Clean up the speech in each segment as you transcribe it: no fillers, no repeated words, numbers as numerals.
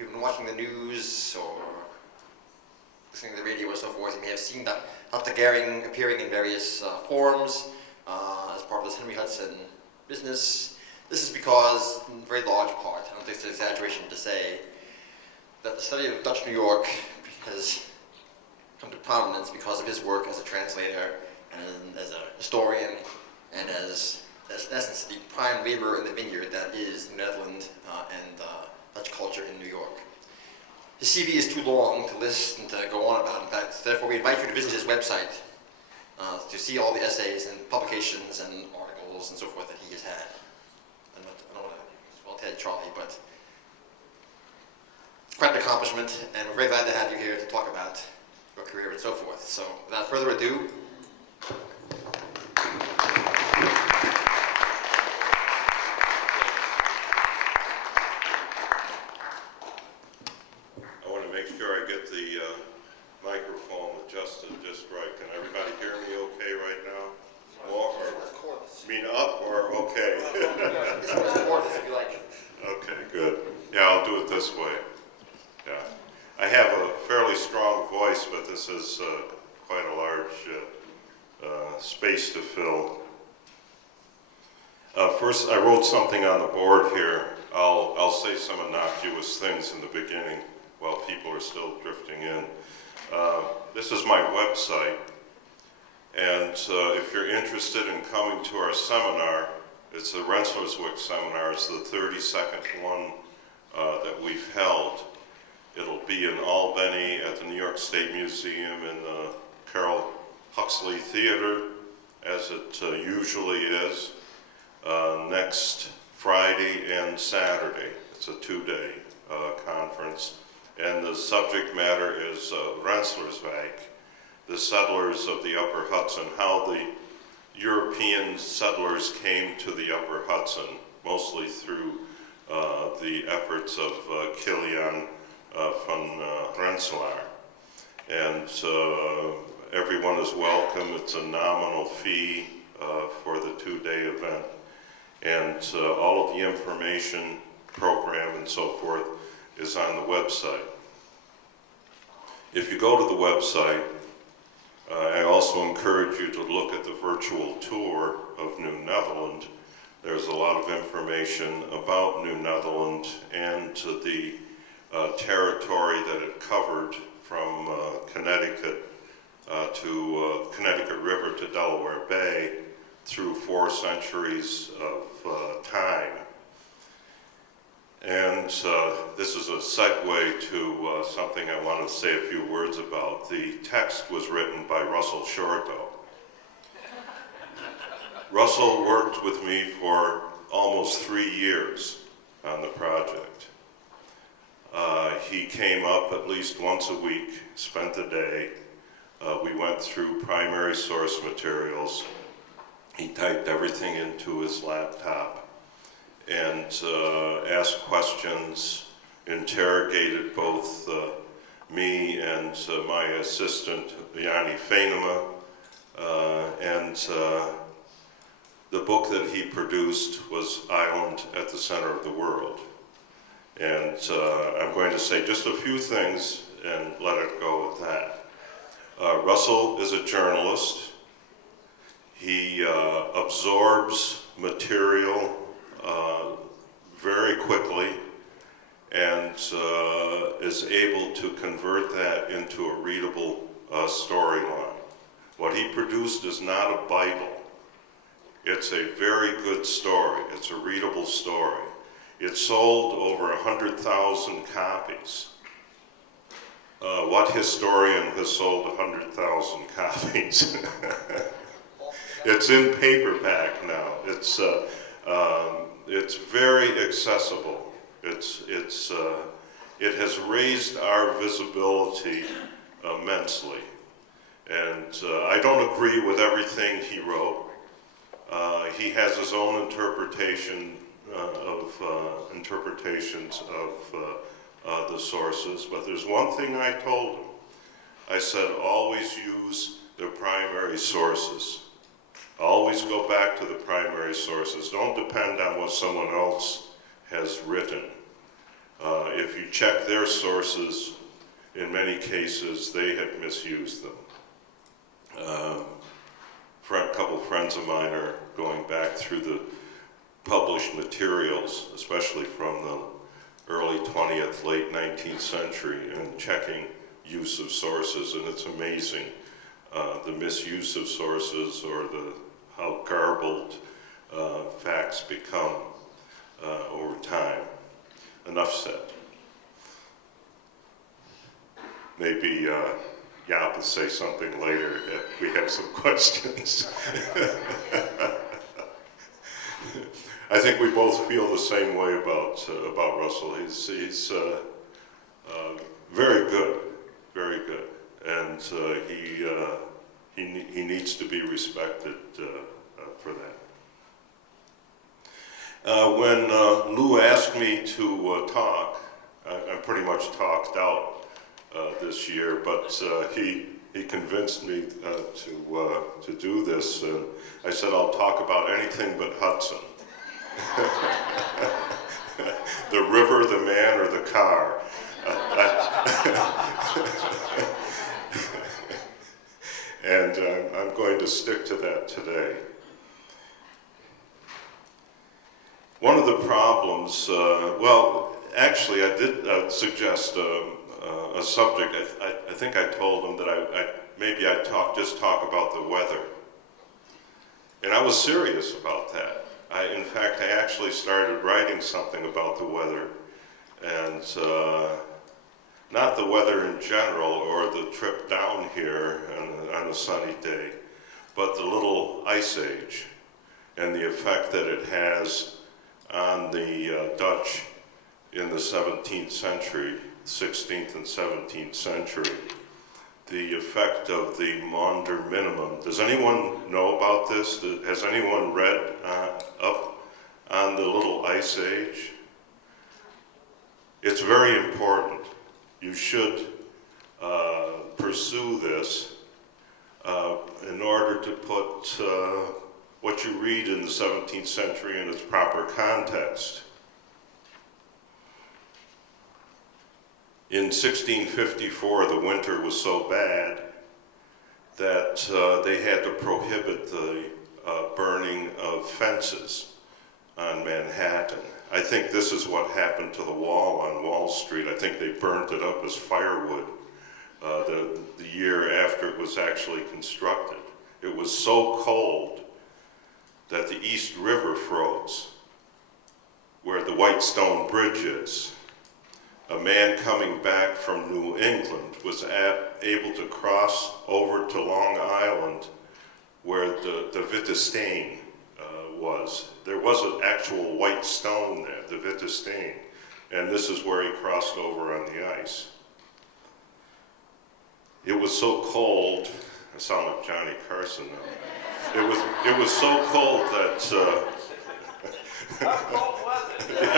you've been watching the news or listening to the radio and so forth, you may have seen that Dr. Gehring appearing in various forums as part of this Henry Hudson business. This is because, in very large part, I don't think it's an exaggeration to say, that the study of Dutch New York has come to prominence because of his work as a translator and as a historian and as in essence, the prime labor in the vineyard that is Netherland and Dutch culture in New York. His CV is too long to list and to go on about. In fact, therefore, we invite you to visit his website to see all the essays and publications and articles and so forth that he has had. I don't want to well Ted Charlie, but it's quite an accomplishment, and we're very glad to have you here to talk about your career and so forth. So, without further ado, quite a large space to fill. First, I wrote something on the board here. I'll say some innocuous things in the beginning while people are still drifting in. This is my website, and if you're interested in coming to our seminar, it's the Rensselaerswyck seminar. It's the 32nd one that we've held. It'll be in Albany at the New York State Museum in the Carol Huxley Theater, as it usually is, next Friday and Saturday. It's a two-day conference. And the subject matter is Rensselaerswyck, the settlers of the Upper Hudson, how the European settlers came to the Upper Hudson, mostly through the efforts of Kilian van Rensselaer. And everyone is welcome. It's a nominal fee for the two-day event. And all of the information, program, and so forth is on the website. If you go to the website, I also encourage you to look at the virtual tour of New Netherland. There's a lot of information about New Netherland and the territory that it covered from Connecticut to Connecticut River to Delaware Bay through 4 centuries of time. And this is a segue to something I want to say a few words about. The text was written by Russell Shorto. Russell worked with me for almost 3 years on the project. He came up at least once a week, spent the day. We went through primary source materials. He typed everything into his laptop and asked questions, interrogated both me and my assistant, Yanni Fainema, and the book that he produced was Island at the Center of the World. And I'm going to say just a few things and let it go with that. Russell is a journalist. He absorbs material very quickly and is able to convert that into a readable storyline. What he produced is not a Bible. It's a very good story. It's a readable story. It sold over 100,000 copies. What historian has sold 100,000 copies? It's in paperback now. It's very accessible. It has raised our visibility immensely. And I don't agree with everything he wrote. He has his own interpretations of the sources, but there's one thing I told him. I said, always use the primary sources. Always go back to the primary sources. Don't depend on what someone else has written. If you check their sources, in many cases, they have misused them. A couple of friends of mine are going back through the published materials, especially from the early 20th, late 19th century, and checking use of sources, and it's amazing the misuse of sources or how garbled facts become over time. Enough said. Maybe Jaap will say something later if we have some questions. I think we both feel the same way about Russell. He's very good, and he needs to be respected for that. When Lou asked me to talk, I'm pretty much talked out this year, but he convinced me to do this, and I said I'll talk about anything but Hudson. The river, the man, or the car. And I'm going to stick to that today. One of the problems, well, actually I did suggest a subject. I think I told him that maybe I'd just talk about the weather. And I was serious about that. In fact, I actually started writing something about the weather, and not the weather in general or the trip down here on a sunny day, but the little ice age and the effect that it has on the Dutch in the 17th century, 16th and 17th century. The effect of the Maunder minimum. Does anyone know about this? Has anyone read up on the little ice age? It's very important. You should pursue this in order to put what you read in the 17th century in its proper context. In 1654, the winter was so bad that they had to prohibit the burning of fences on Manhattan. I think this is what happened to the wall on Wall Street. I think they burned it up as firewood the year after it was actually constructed. It was so cold that the East River froze, where the White Stone Bridge is. A man coming back from New England was able to cross over to Long Island where the Wittestein was. There was an actual white stone there, the Wittestein, and this is where he crossed over on the ice. It was so cold, I sound like Johnny Carson now. It was so cold that... How cold was it?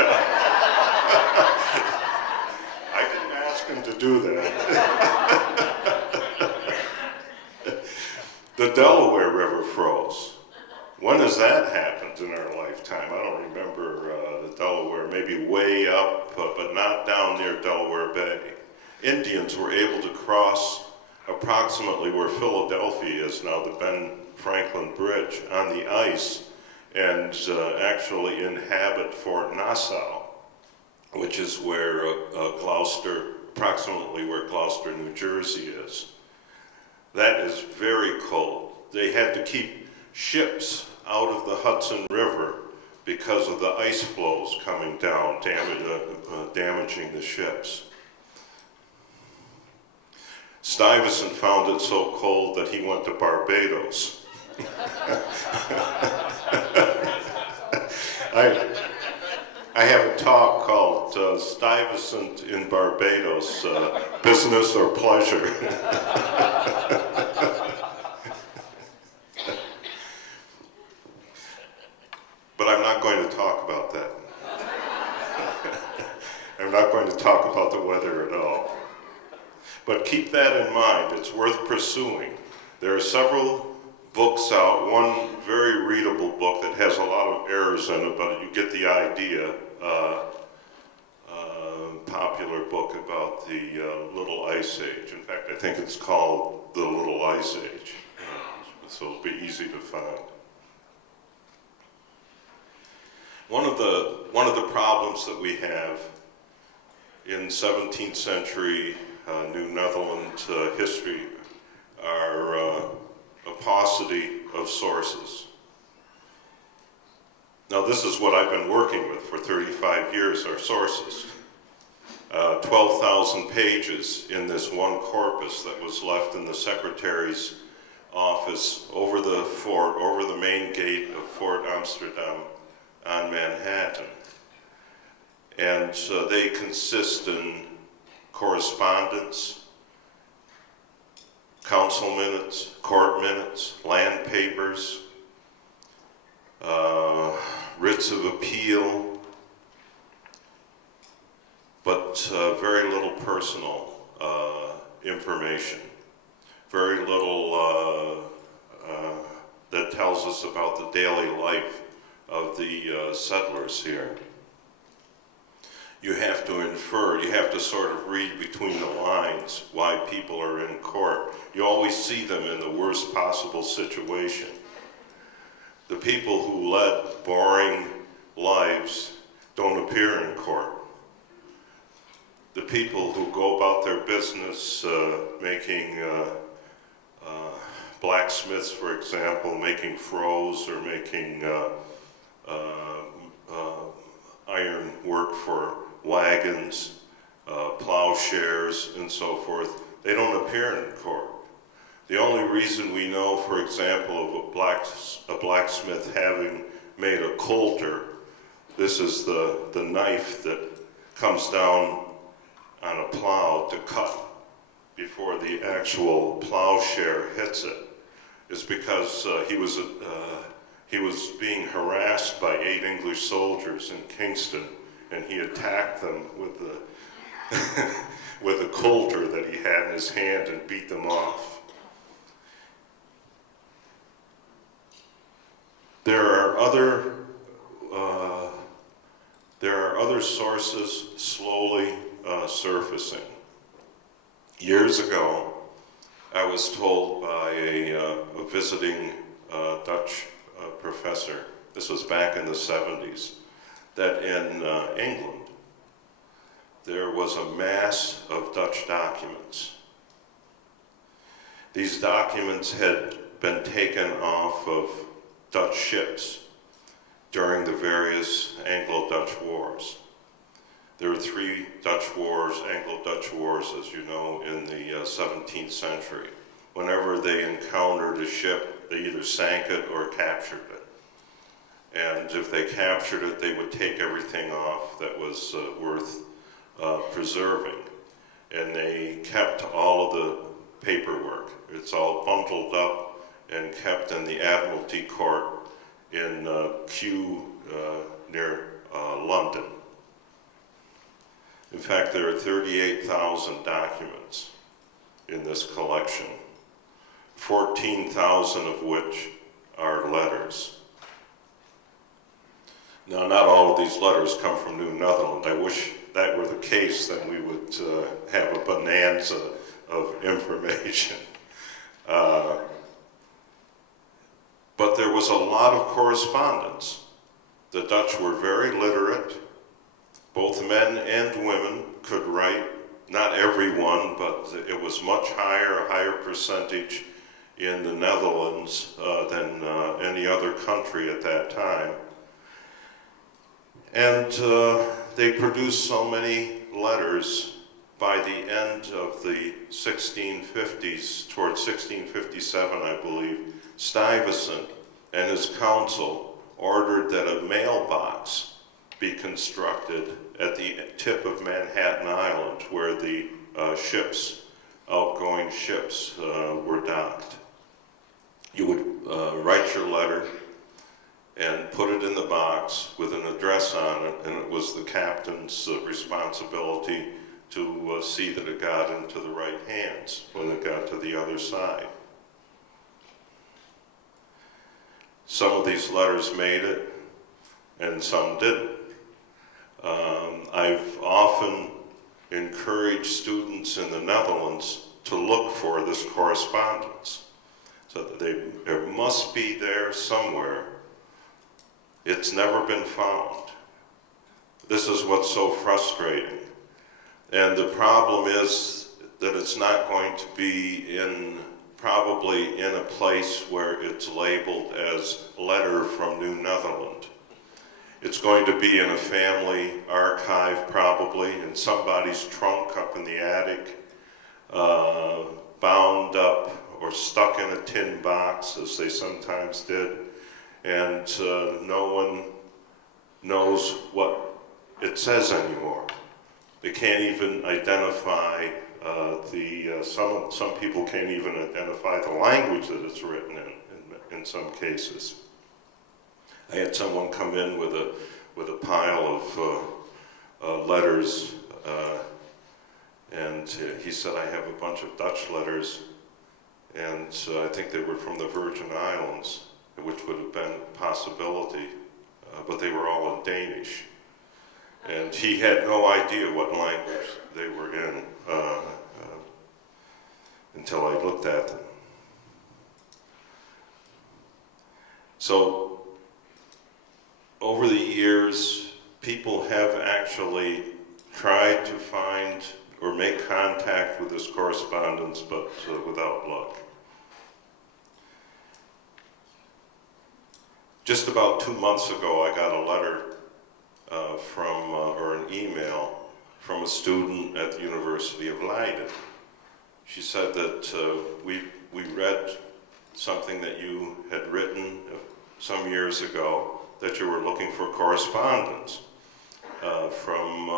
I didn't ask him to do that. The Delaware River froze. When has that happened in our lifetime? I don't remember the Delaware, maybe way up, but not down near Delaware Bay. Indians were able to cross approximately where Philadelphia is now, the Ben Franklin Bridge, on the ice, and actually inhabit Fort Nassau, which is where approximately where Gloucester, New Jersey is. That is very cold. They had to keep ships out of the Hudson River because of the ice flows coming down, damaging the ships. Stuyvesant found it so cold that he went to Barbados. I have a talk called Stuyvesant in Barbados, Business or Pleasure. But I'm not going to talk about that. I'm not going to talk about the weather at all. But keep that in mind, it's worth pursuing. There are several books out, one very readable book that has a lot of errors in it, but you get the idea. popular book about the Little Ice Age. In fact, I think it's called The Little Ice Age, so it'll be easy to find. One of the problems that we have in 17th century New Netherland history are a paucity of sources. Now, this is what I've been working with for 35 years, are sources. 12,000 pages in this one corpus that was left in the secretary's office over the fort, over the main gate of Fort Amsterdam on Manhattan. And they consist in correspondence, council minutes, court minutes, land papers, writs of appeal, but very little personal information. Very little that tells us about the daily life of the settlers here. You have to infer, you have to sort of read between the lines why people are in court. You always see them in the worst possible situation. The people who led boring lives don't appear in court. The people who go about their business making blacksmiths, for example, making froes or making iron work for wagons, plowshares, and so forth, they don't appear in court. The only reason we know, for example, of a blacksmith having made a coulter, this is the knife that comes down on a plow to cut before the actual plowshare hits it, is because he was being harassed by 8 English soldiers in Kingston, and he attacked them with with a coulter that he had in his hand and beat them off. There are other sources slowly surfacing. Years ago, I was told by a visiting Dutch professor, this was back in the 70s, that in England there was a mass of Dutch documents. These documents had been taken off of Dutch ships during the various Anglo-Dutch wars. There were 3 Dutch wars, Anglo-Dutch wars, as you know, in the 17th century. Whenever they encountered a ship, they either sank it or captured it. And if they captured it, they would take everything off that was worth preserving. And they kept all of the paperwork. It's all bundled up and kept in the Admiralty Court in Kew near London. In fact, there are 38,000 documents in this collection, 14,000 of which are letters. Now, not all of these letters come from New Netherland. I wish that were the case, then we would have a bonanza of information. But there was a lot of correspondence. The Dutch were very literate. Both men and women could write. Not everyone, but it was much higher, a higher percentage in the Netherlands than any other country at that time. And they produced so many letters by the end of the 1650s, towards 1657, I believe, Stuyvesant and his council ordered that a mailbox be constructed at the tip of Manhattan Island where the outgoing ships were docked. You would write your letter and put it in the box with an address on it, and it was the captain's responsibility to see that it got into the right hands when it got to the other side. Some of these letters made it, and some didn't. I've often encourage students in the Netherlands to look for this correspondence. So that there must be there somewhere. It's never been found. This is what's so frustrating. And the problem is that it's not going to be probably in a place where it's labeled as letter from New Netherland. It's going to be in a family archive probably, in somebody's trunk up in the attic, bound up or stuck in a tin box, as they sometimes did, and no one knows what it says anymore. They can't even identify some people can't even identify the language that it's written in some cases. I had someone come in with a pile of letters, and he said, I have a bunch of Dutch letters, and I think they were from the Virgin Islands, which would have been a possibility, but they were all in Danish. And he had no idea what language they were in until I looked at them. So, over the years, people have actually tried to find or make contact with this correspondence, but without luck. Just about 2 months ago, I got a letter or an email from a student at the University of Leiden. She said that we read something that you had written some years ago, that you were looking for correspondence from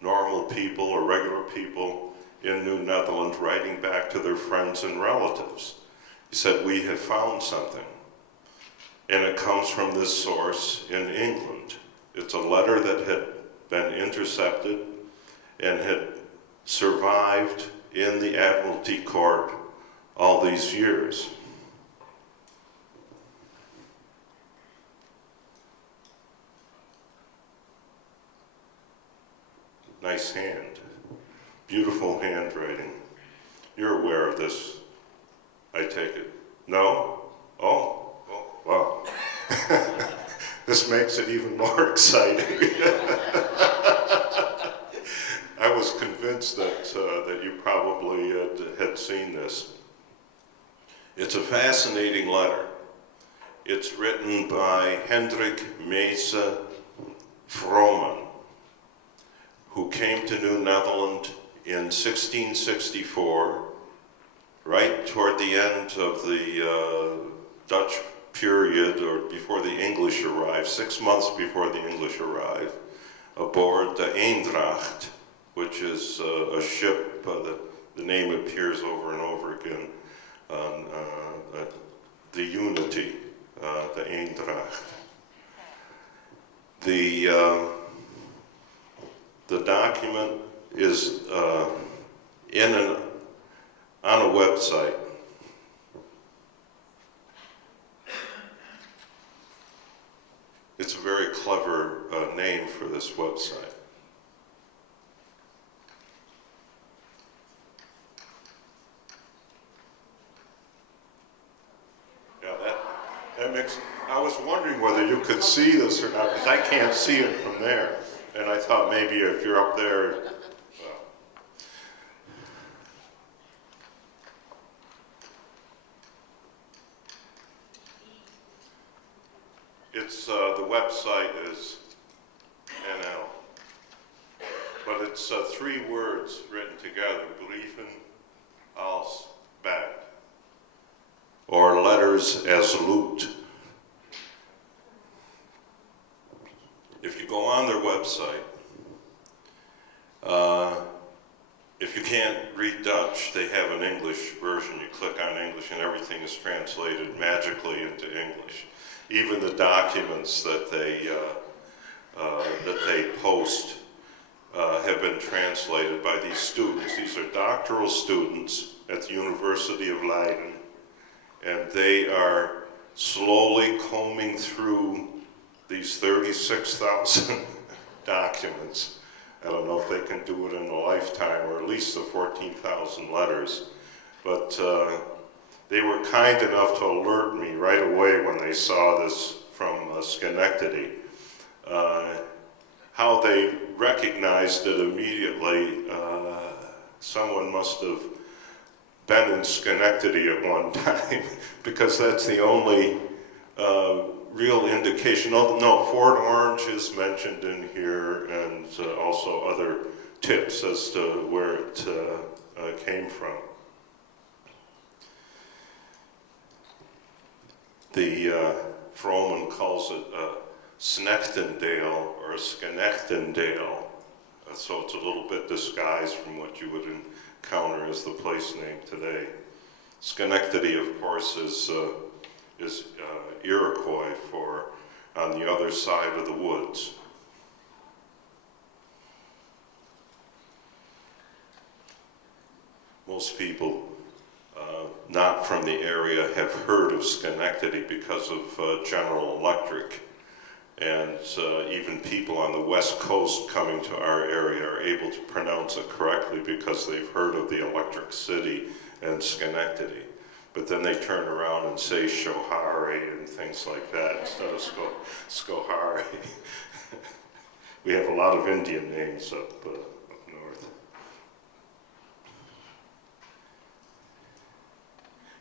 normal people or regular people in New Netherland writing back to their friends and relatives. He said, we have found something, and it comes from this source in England. It's a letter that had been intercepted and had survived in the Admiralty Court all these years. Nice hand. Beautiful handwriting. You're aware of this, I take it. No? Oh, wow. This makes it even more exciting. I was convinced that you probably had seen this. It's a fascinating letter. It's written by Hendrik Meese Vrooman, who came to New Netherland in 1664, right toward the end of the Dutch period, or before the English arrived, 6 months before the English arrived, aboard the Eendracht, which is a ship, the name appears over and over again, the Unity, the Eendracht. The document is on a website. It's a very clever name for this website. Yeah, that makes, I was wondering whether you could see this or not, because I can't see it from there. And I thought maybe if you're up there, well. It's, the website is NL, but it's 3 words written together, Brieven als Bad, or letters as loot. If you go on their website, if you can't read Dutch, they have an English version. You click on English and everything is translated magically into English. Even the documents that they post have been translated by these students. These are doctoral students at the University of Leiden, and they are slowly combing through these 36,000 documents I don't know if they can do it in a lifetime, or at least the 14,000 letters, but they were kind enough to alert me right away when they saw this from Schenectady. How they recognized it immediately, someone must have been in Schenectady at one time, because that's the only real indication. Oh, no, Fort Orange is mentioned in here, and also other tips as to where it came from. The Froman calls it Snechtendale or Skenechtendale, so it's a little bit disguised from what you would encounter as the place name today. Schenectady, of course, is Iroquois for on the other side of the woods. Most people not from the area have heard of Schenectady because of General Electric, and even people on the West Coast coming to our area are able to pronounce it correctly because they've heard of the Electric City and Schenectady. But then they turn around and say Shohari and things like that instead of Skohari. We have a lot of Indian names up north.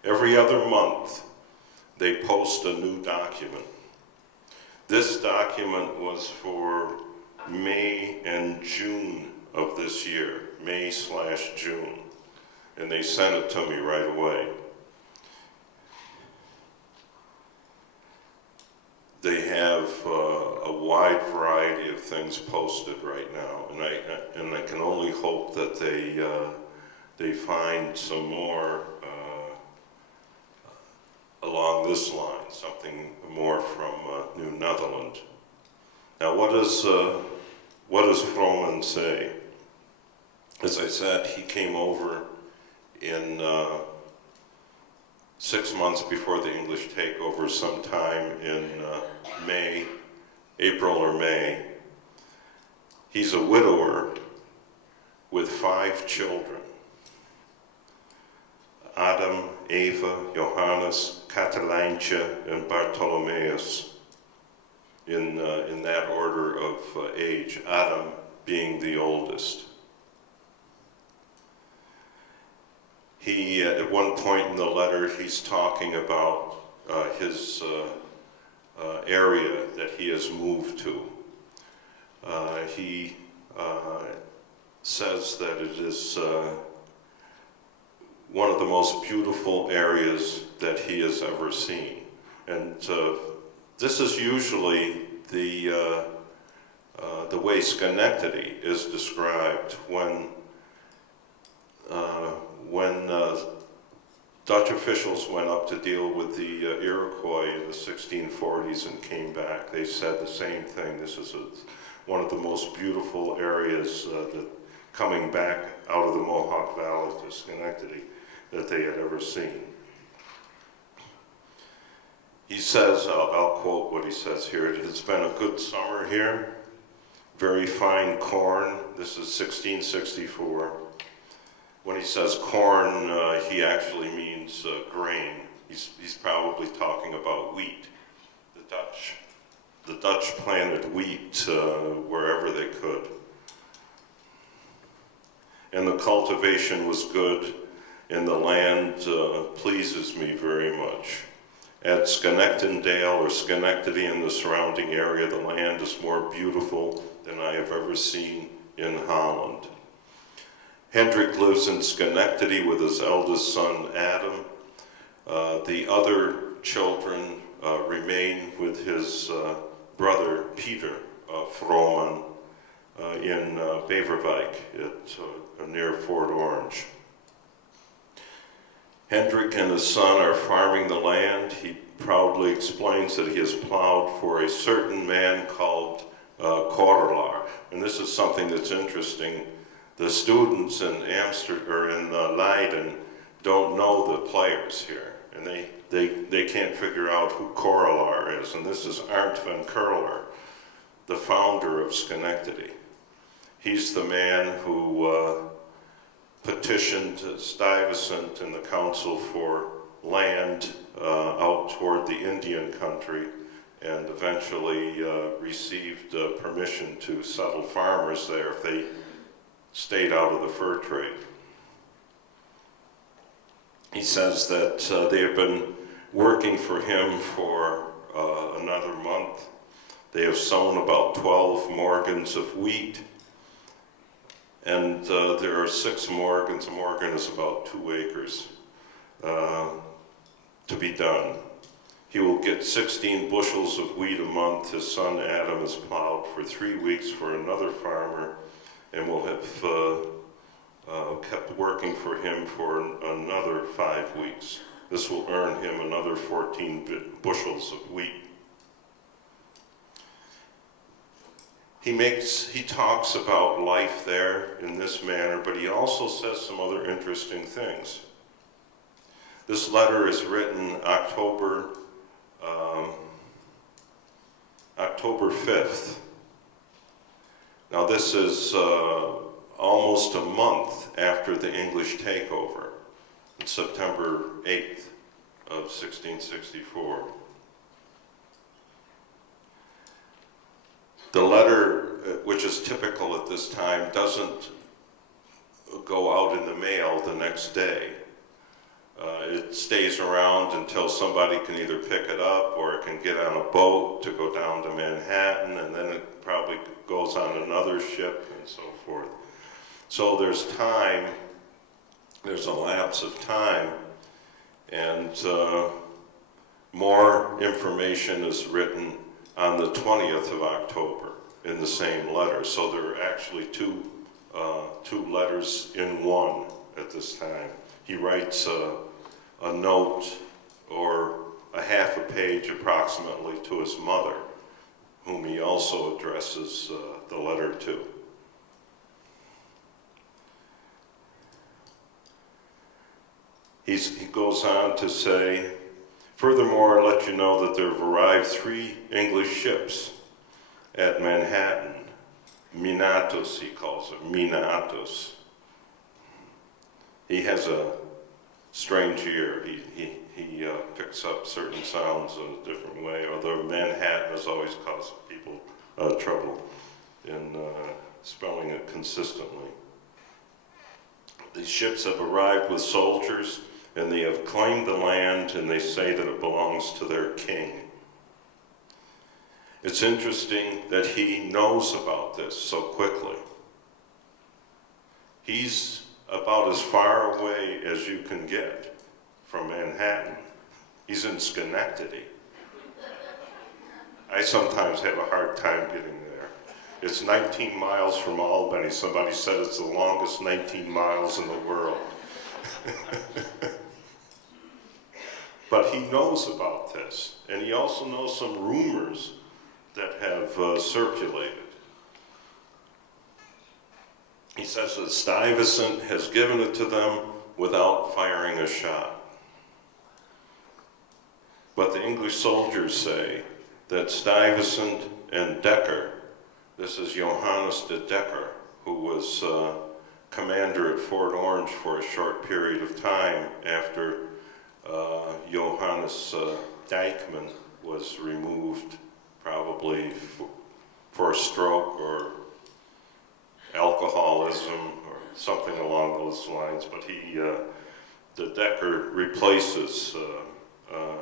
Every other month, they post a new document. This document was for May and June of this year, May/June, and they sent it to me right away. They have a wide variety of things posted right now, and I can only hope that they find some more along this line, something more from New Netherland. Now, what does Froman say? As I said, he came over in 6 months before the English takeover, sometime in April or May. He's a widower with 5 children: Adam, Eva, Johannes, Catalintje, and Bartholomeus, in that order of age, Adam being the oldest. He, at one point in the letter, he's talking about his area that he has moved to. He says that it is one of the most beautiful areas that he has ever seen. And this is usually the way Schenectady is described when Dutch officials went up to deal with the Iroquois in the 1640s and came back. They said the same thing. This is one of the most beautiful areas that coming back out of the Mohawk Valley to Schenectady that they had ever seen. He says, I'll quote what he says here, "It has been a good summer here, very fine corn." This is 1664. When he says corn, he actually means grain. He's probably talking about wheat. The Dutch planted wheat wherever they could. And the cultivation was good, and the land pleases me very much. At Skenechtendale or Schenectady and the surrounding area, the land is more beautiful than I have ever seen in Holland. Hendrik lives in Schenectady with his eldest son, Adam. The other children remain with his brother, Peter Froman, in Beverwijk, near Fort Orange. Hendrik and his son are farming the land. He proudly explains that he has plowed for a certain man called Korelaar. And this is something that's interesting. The students in Leiden don't know the players here, and they can't figure out who Korelaar is. And this is Arndt van Curler, the founder of Schenectady. He's the man who petitioned Stuyvesant and the council for land out toward the Indian country, and eventually received permission to settle farmers there if they stayed out of the fur trade. He says that they have been working for him for another month. They have sown about 12 morgens of wheat, and there are 6 morgens. A morgen is about 2 acres to be done. He will get 16 bushels of wheat a month. His son Adam has plowed for 3 weeks for another farmer, and will have kept working for him for another 5 weeks. This will earn him another 14 bushels of wheat. He talks about life there in this manner, but he also says some other interesting things. This letter is written October 5th. Now this is almost a month after the English takeover. It's September 8th of 1664. The letter, which is typical at this time, doesn't go out in the mail the next day. It stays around until somebody can either pick it up or it can get on a boat to go down to Manhattan, and then it probably goes on another ship and so forth. So there's time, there's a lapse of time, and more information is written on the 20th of October in the same letter. So there are actually two letters in one at this time. He writes a note, or a half a page approximately, to his mother, whom he also addresses the letter to. He goes on to say, furthermore, I let you know that there have arrived 3 English ships at Manhattan. Minatos, he calls it, Minatos. He has a strange ear. He picks up certain sounds in a different way, although Manhattan has always caused people trouble in spelling it consistently. These ships have arrived with soldiers, and they have claimed the land, and they say that it belongs to their king. It's interesting that he knows about this so quickly. He's about as far away as you can get from Manhattan. He's in Schenectady. I sometimes have a hard time getting there. It's 19 miles from Albany. Somebody said it's the longest 19 miles in the world. But he knows about this, and he also knows some rumors that have circulated. He says that Stuyvesant has given it to them without firing a shot. But the English soldiers say that Stuyvesant and Decker, this is Johannes de Decker, who was commander at Fort Orange for a short period of time after Johannes Dijkman was removed, probably for a stroke or alcoholism or something along those lines. But the Decker replaces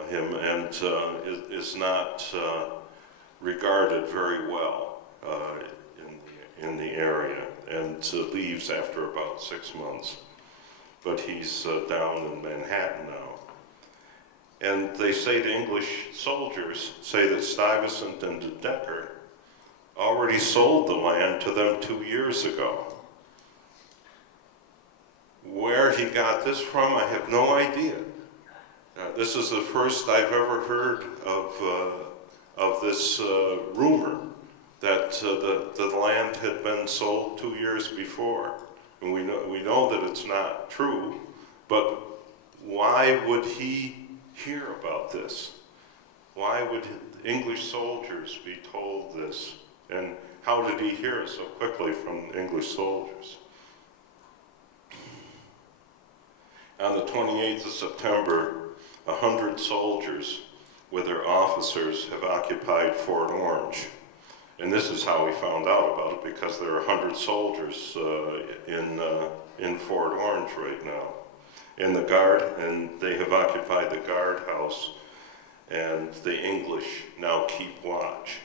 him and is not regarded very well in the area, and leaves after about 6 months. But he's down in Manhattan now. And they say, the English soldiers say, that Stuyvesant and de Decker already sold the land to them 2 years ago. Where he got this from, I have no idea. This is the first I've ever heard of this rumor that the land had been sold 2 years before. And we know that it's not true, but why would he hear about this? Why would English soldiers be told this? And how did he hear so quickly from English soldiers? On the 28th of September, 100 soldiers with their officers have occupied Fort Orange. And this is how we found out about it, because there are 100 soldiers in Fort Orange right now. And they have occupied the guardhouse, and the English now keep watch.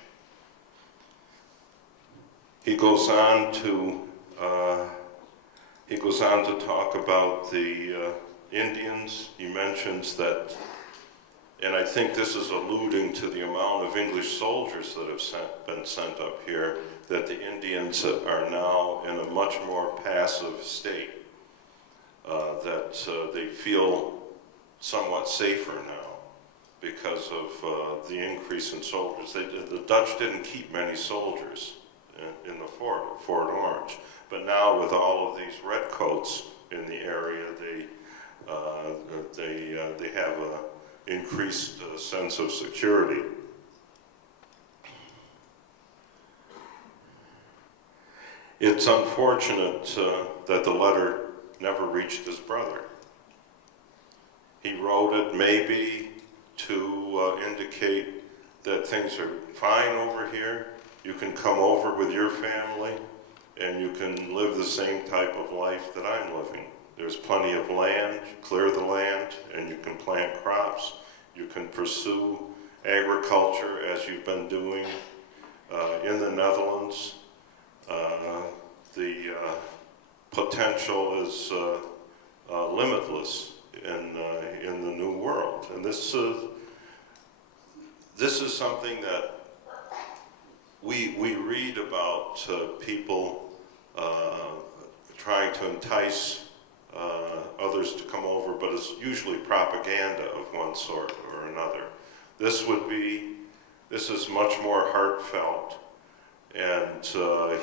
He goes on to talk about the Indians. He mentions that, and I think this is alluding to the amount of English soldiers that have been sent up here, that the Indians are now in a much more passive state, that they feel somewhat safer now because of the increase in soldiers. The Dutch didn't keep many soldiers in the Fort Orange, but now with all of these redcoats in the area, they have an increased sense of security. It's unfortunate that the letter never reached his brother. He wrote it maybe to indicate that things are fine over here. You can come over with your family and you can live the same type of life that I'm living. There's plenty of land, clear the land, and you can plant crops. You can pursue agriculture as you've been doing in the Netherlands. The potential is limitless in the New World. And this is something that we read about people trying to entice others to come over, but it's usually propaganda of one sort or another. This is much more heartfelt, and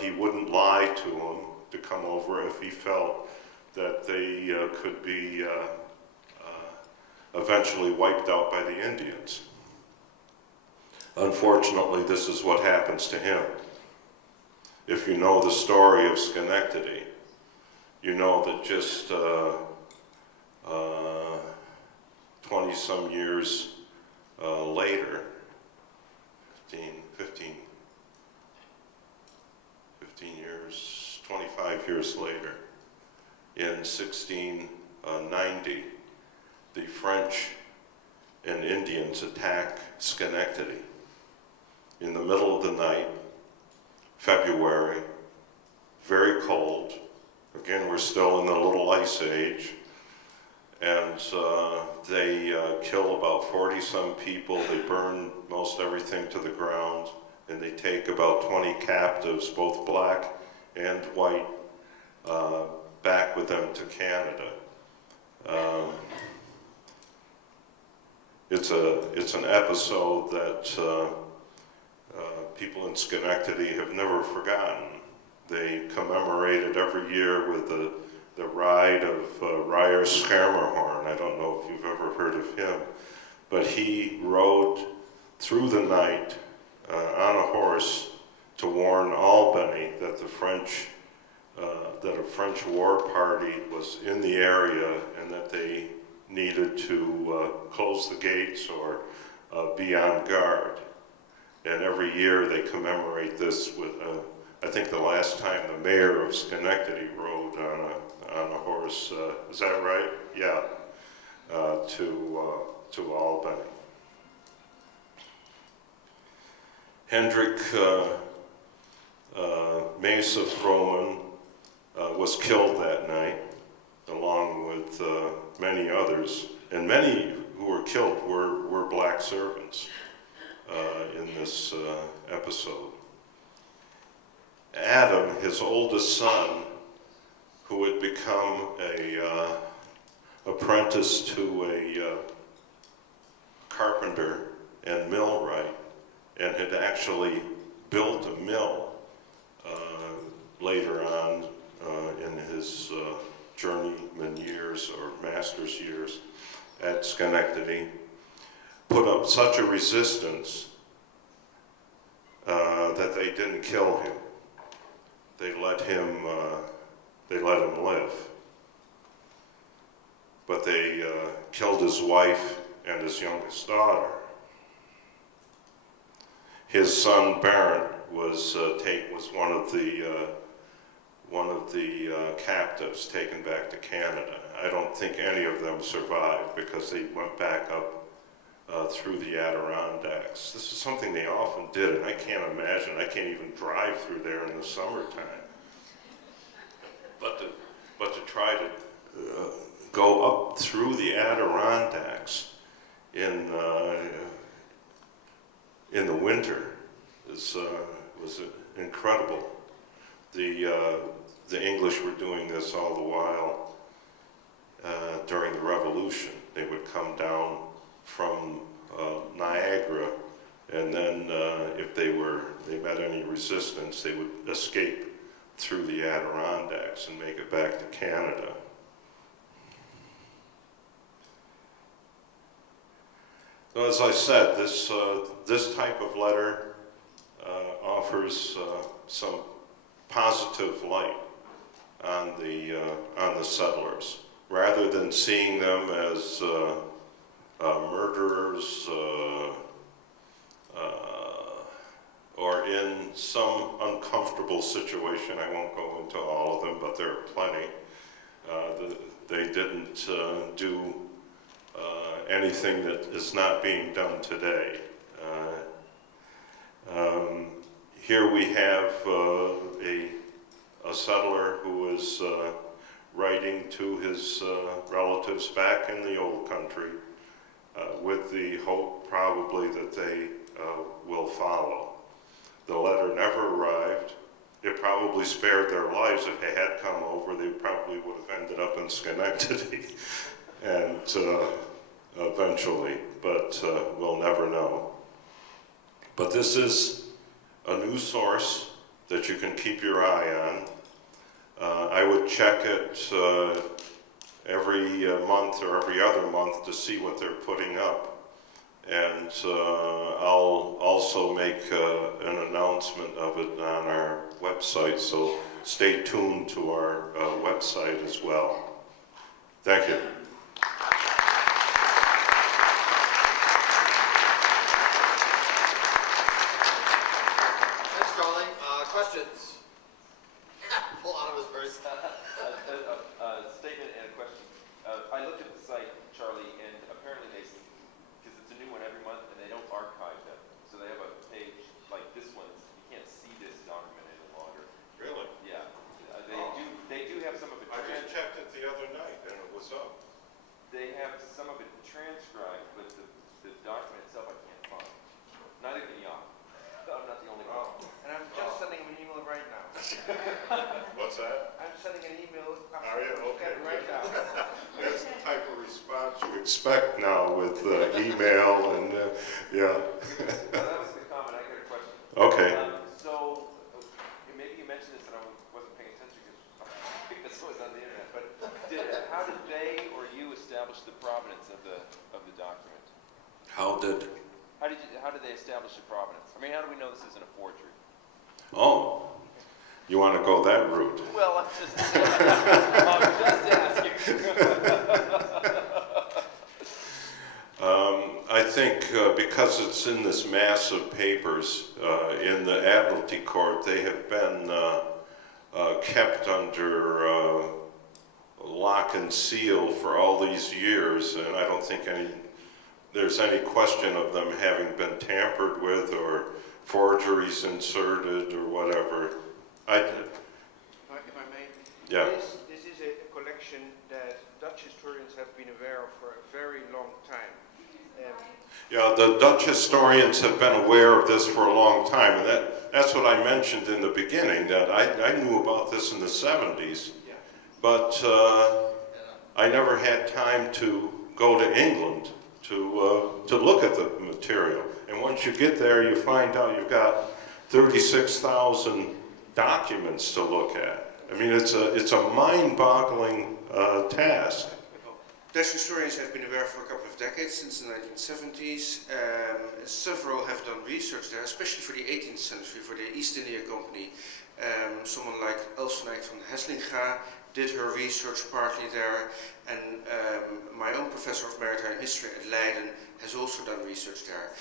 he wouldn't lie to them to come over if he felt that they could be eventually wiped out by the Indians. Unfortunately, this is what happens to him. If you know the story of Schenectady, you know that just 20-some years later, 15 years, 25 years later, in 1690, the French and Indians attack Schenectady in the middle of the night, February, very cold. Again, we're still in the Little Ice Age, and they kill about 40-some people. They burn most everything to the ground, and they take about 20 captives, both black and white, back with them to Canada. It's an episode that people in Schenectady have never forgotten. They commemorate it every year with the ride of Ryer Schermerhorn. I don't know if you've ever heard of him, but he rode through the night on a horse to warn Albany that that a French war party was in the area and that they needed to close the gates or be on guard. And every year they commemorate this with, I think the last time the mayor of Schenectady rode on a horse, is that right? Yeah, to Albany. Hendrik Mesa Froman was killed that night, along with many others, and many who were killed were black servants in this episode. Adam, his oldest son, who had become a apprentice to a carpenter and millwright, and had actually built a mill later on in his journeyman years or master's years at Schenectady, put up such a resistance that they didn't kill him. they let him live. But they killed his wife and his youngest daughter. His son Baron was one of the captives taken back to Canada. I don't think any of them survived because they went back up through the Adirondacks. This is something they often did, and I can't imagine. I can't even drive through there in the summertime. But to try to go up through the Adirondacks in the winter was incredible. The English were doing this all the while during the Revolution. They would come down from Niagara, and then if they met any resistance, they would escape through the Adirondacks and make it back to Canada. So as I said, this type of letter offers some positive light on the settlers, rather than seeing them as murderers or in some uncomfortable situation. I won't go into all of them, but there are plenty. They didn't do anything that is not being done today. Here we have a settler who is writing to his relatives back in the old country with the hope probably that they will follow. The letter never arrived. It probably spared their lives. If they had come over, they probably would have ended up in Schenectady and eventually, but we'll never know. But this is a new source that you can keep your eye on. I would check it every month or every other month to see what they're putting up. And I'll also make an announcement of it on our website, so stay tuned to our website as well. Thank you. Thanks, Charlie. Questions? Pull out of his purse. A statement and a question. I looked at the site, Charlie, and apparently because it's a new one every month, and they don't archive them. So they have a page like this one. You can't see this document any longer. Really? Yeah. They do have some of it. I just checked it the other night, and it was up. They have some of it transcribed, but the document itself I can't find. Neither can you. I'm not the only one. And I'm just sending him an email right now. What's that? I'm sending an email. Are you? Okay. Right now. That's the type of response you expect now with email and, yeah. That was the comment. I got a question. Okay. So maybe you mentioned this and I wasn't paying attention because I think this was on the internet, but how did they or you establish the provenance of the document? How did they establish the provenance? I mean, how do we know this isn't a forgery? Oh, you want to go that route? Well, I'm just asking. I think because it's in this mass of papers in the Admiralty Court, they have been kept under lock and seal for all these years, and I don't think there's any question of them having been tampered with or forgeries inserted or whatever. If I may, Yeah. this is a collection that Dutch historians have been aware of for a very long time. Yeah, the Dutch historians have been aware of this for a long time, and that's what I mentioned in the beginning, that I knew about this in the 70s, but I never had time to go to England to look at the material. And once you get there, you find out you've got 36,000 documents to look at. I mean, it's a mind-boggling task. Dutch historians have been aware for a couple of decades, since the 1970s. Several have done research there, especially for the 18th century, for the East India Company. Someone like Elsvanijk van Heslinga did her research partly there, and my own professor of maritime history at Leiden has also done research there.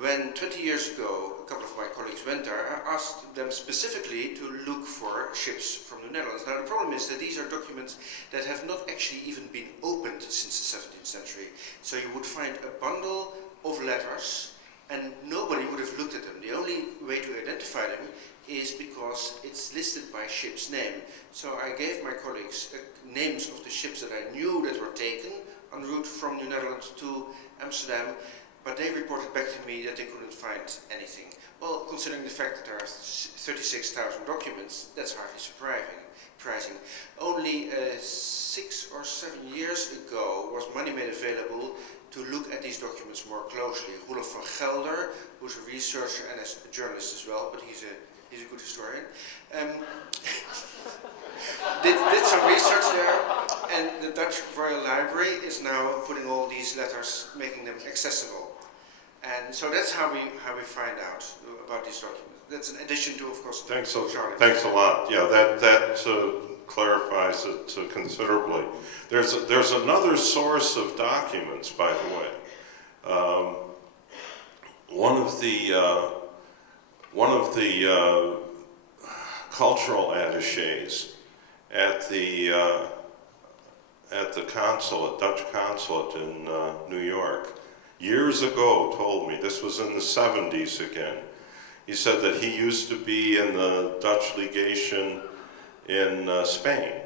When 20 years ago a couple of my colleagues went there, I asked them specifically to look for ships from the Netherlands. Now the problem is that these are documents that have not actually even been opened since the 17th century. So you would find a bundle of letters and nobody would have looked at them. The only way to identify them is because it's listed by ship's name. So I gave my colleagues names of the ships that I knew that were taken en route from the Netherlands to Amsterdam, but they reported back to me that they couldn't find anything. Well, considering the fact that there are 36,000 documents, that's hardly surprising. Only 6 or 7 years ago was money made available to look at these documents more closely. Roelof van Gelder, who's a researcher and a journalist as well, but he's a good historian, did some research there, and the Dutch Royal Library is now putting all these letters, making them accessible. And so that's how we find out about these documents. That's an addition to, of course, Thanks Charlie. a lot. Yeah, that clarifies it considerably. There's another source of documents, by the way. One of the cultural attachés at the consulate, Dutch consulate in New York, years ago told me, this was in the 70s again, he said that he used to be in the Dutch legation in Spain,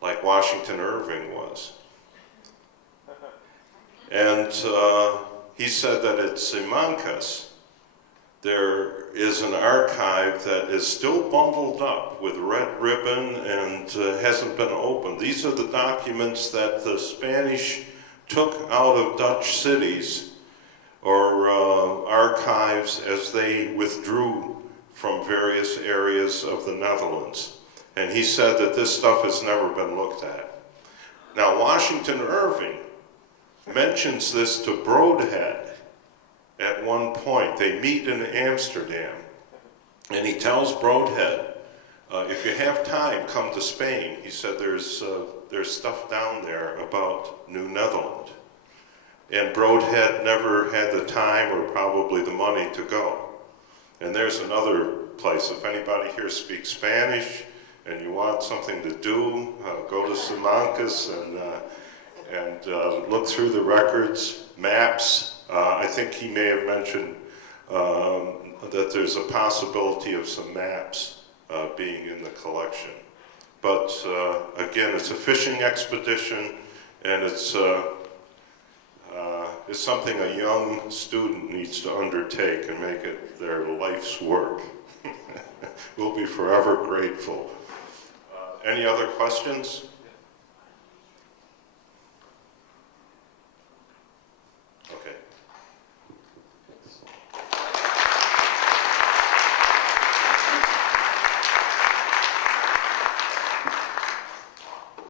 like Washington Irving was. And he said that at Simancas, there is an archive that is still bundled up with red ribbon and hasn't been opened. These are the documents that the Spanish took out of Dutch cities or archives as they withdrew from various areas of the Netherlands. And he said that this stuff has never been looked at. Now, Washington Irving mentions this to Broadhead at one point. They meet in Amsterdam, and he tells Broadhead, if you have time, come to Spain. He said there's stuff down there about New Netherland. And Broadhead never had the time or probably the money to go. And there's another place. If anybody here speaks Spanish and you want something to do, go to Simancas and look through the records, maps. I think he may have mentioned that there's a possibility of some maps being in the collection. But again, it's a fishing expedition, and it's something a young student needs to undertake and make it their life's work. We'll be forever grateful. Any other questions?